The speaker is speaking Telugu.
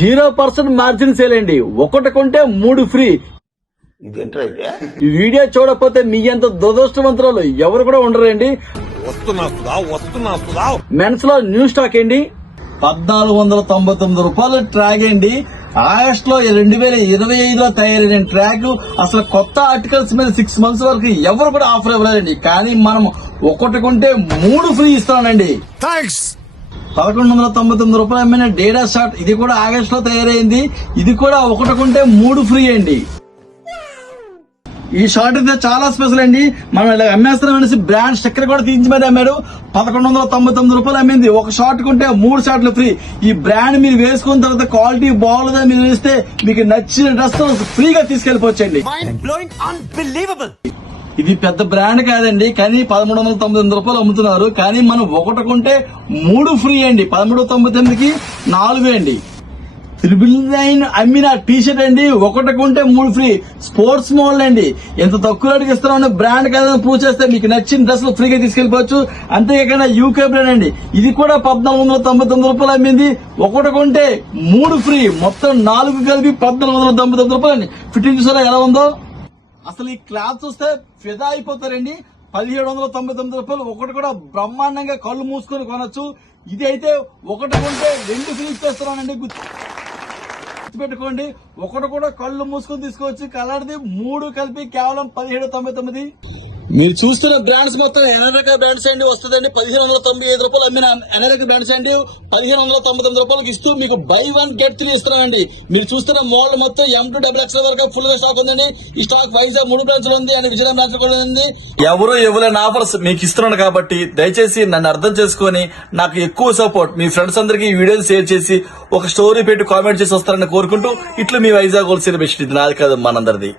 0% మార్జిన్ సేల్ అండి. ఒకటి కొంటే 3 ఫ్రీ. ఈ వీడియో చూడకపోతే మీ అంత దురదృష్టవంతురాలు ఎవరు కూడా ఉండరండి. మెన్స్ లో న్యూ స్టాక్ అండి, 1499 రూపాయలు ట్రాక్ అండి. ఆగస్ట్ లో 2025లో తయారైన ట్రాక్. అసలు కొత్త ఆర్టికల్స్ మీద 6 మంత్స్ వరకు ఎవరు కూడా ఆఫర్ ఇవ్వలేదండి. కానీ మనం ఒకటి కొంటే 3 ఫ్రీ ఇస్తానండి. 1199 రూపాయలు అమ్మిన డేటా షార్ట్, ఇది కూడా ఆగస్ట్ లో తయారైంది. ఇది కూడా ఒకటి కొంటే 3 ఫ్రీ అండి. ఈ షార్ట్ అయితే చాలా స్పెషల్ అండి. మనం ఇలా అమ్మేస్తున్నాం అనేసి బ్రాండ్ స్టిక్కర్ కూడా తీయించి మీద అమ్మాడు. 1199 రూపాయలు అమ్మింది. ఒక షార్ట్ కొంటే 3 షార్ట్లు ఫ్రీ. ఈ బ్రాండ్ మీరు వేసుకున్న తర్వాత క్వాలిటీ బాగుందా మీరు వేస్తే మీకు నచ్చిన డ్రెస్ ఫ్రీగా తీసుకెళ్లిపోవచ్చండి. ఇది పెద్ద బ్రాండ్ కాదండి, కానీ 1399 రూపాయలు అమ్ముతున్నారు. కానీ మనం ఒకటి కొంటే 3 ఫ్రీ అండి. 1399కి 4 అండి. 999 అమ్మిన టీ షర్ట్ అండి, ఒకటి కొంటే 3 ఫ్రీ. స్పోర్ట్స్ మోడల్ అండి. ఎంత తక్కువ రేటుకి ఇస్తున్నామని బ్రాండ్ కాదని ప్రూవ్ చేస్తే మీకు నచ్చిన డ్రెస్లు ఫ్రీగా తీసుకెళ్లిపోవచ్చు. అంతేకాకుండా యూకే బ్రాండ్ అండి, ఇది కూడా 1499 రూపాయలు అమ్మింది. ఒకటి కొంటే 3 ఫ్రీ. మొత్తం 4 కలిపి 1499 రూపాయలు అండి. ఫిట్టింగ్ చూసారా ఎలా ఉందో. అసలు ఈ క్లాత్ చూస్తే ఫిదా అయిపోతారండి. 1799 రూపాయలు. ఒకటి కూడా బ్రహ్మాండంగా కళ్ళు మూసుకొని కొనొచ్చు. ఇది అయితే ఒకటి కొంటే 2 ఫ్రీ ఇచ్చేస్తున్నానండి. పెట్టుకోండి, ఒకటి కూడా కళ్ళు మూసుకొని తీసుకోవచ్చు. కలర్ది 3 కలిపి కేవలం 1799. మీరు చూస్తున్న బ్రాండ్స్ మొత్తం ఎనరక బ్రాండ్స్ అండి వస్తుందండి. 1595 రూపాయలు అమ్మిన ఎనరక బ్రాండ్స్ అండి 1599 రూపాయలకి ఇస్తూ మీకు buy 1 get 3 ఇస్తున్నామండి. మీరు చూస్తున్న మోడల్ మొత్తం M2XXL వరకు ఫుల్ గా స్టాక్ ఉందండి. ఈ స్టాక్ వైజాగ్ 3 బ్రాంచ్ లో ఉంది, అండ్ విజయనగరం బ్రాంచ్ కూడా ఉంది. ఎవరు ఇవ్వలేని ఆఫర్స్ మీకు ఇస్తున్నాను కాబట్టి దయచేసి నన్ను అర్థం చేసుకుని నాకు ఎక్కువ సపోర్ట్ మీ ఫ్రెండ్స్ అందరికీ ఈ వీడియోని షేర్ చేసి ఒక స్టోరీ పెట్టి కామెంట్ చేసి వస్తారని కోరుకుంటూ, ఇట్లా మీ వైజాగ్ హోల్సేల్ బెస్ట్. ఇది నాది కాదు, మనందరిది.